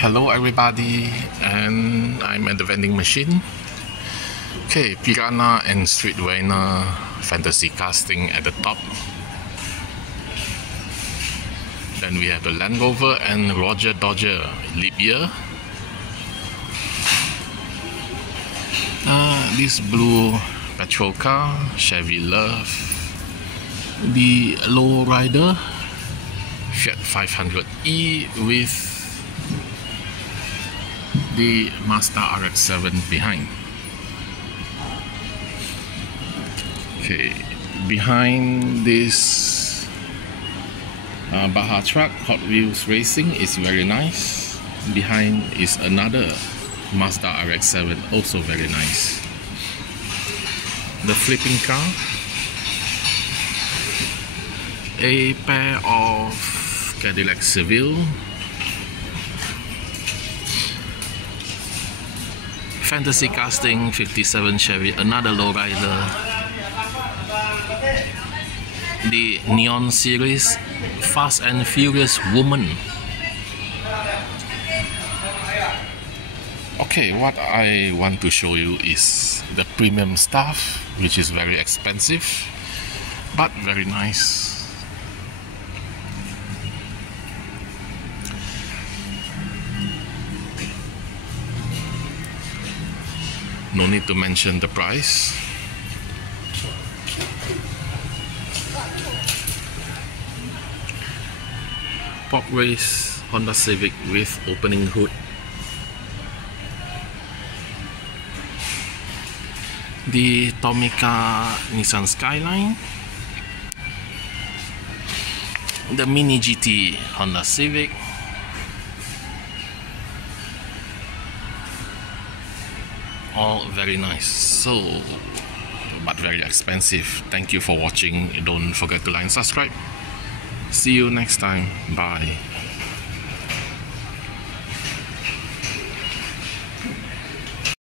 Hello everybody, and I'm at the vending machine. Okay, Piranha and Streetweiner fantasy casting at the top. Then we have the Land Rover and Roger Dodger leap year. This blue petrol car, Chevy Love. The low rider, Fiat 500e with the Mazda RX-7 behind. Okay, behind this Baja truck, Hot Wheels Racing is very nice. Behind is another Mazda RX-7, also very nice. The flipping car, a pair of Cadillac Seville, fantasy casting 57 Chevy, another lowrider, the Neon series Fast and Furious Woman. Okay, what I want to show you is the premium stuff, which is very expensive but very nice. No need to mention the price. Pop Race Honda Civic with opening hood. The Tomica Nissan Skyline. The Mini GT Honda Civic. All very nice, so but very expensive. Thank you for watching. Don't forget to like and subscribe. See you next time. Bye.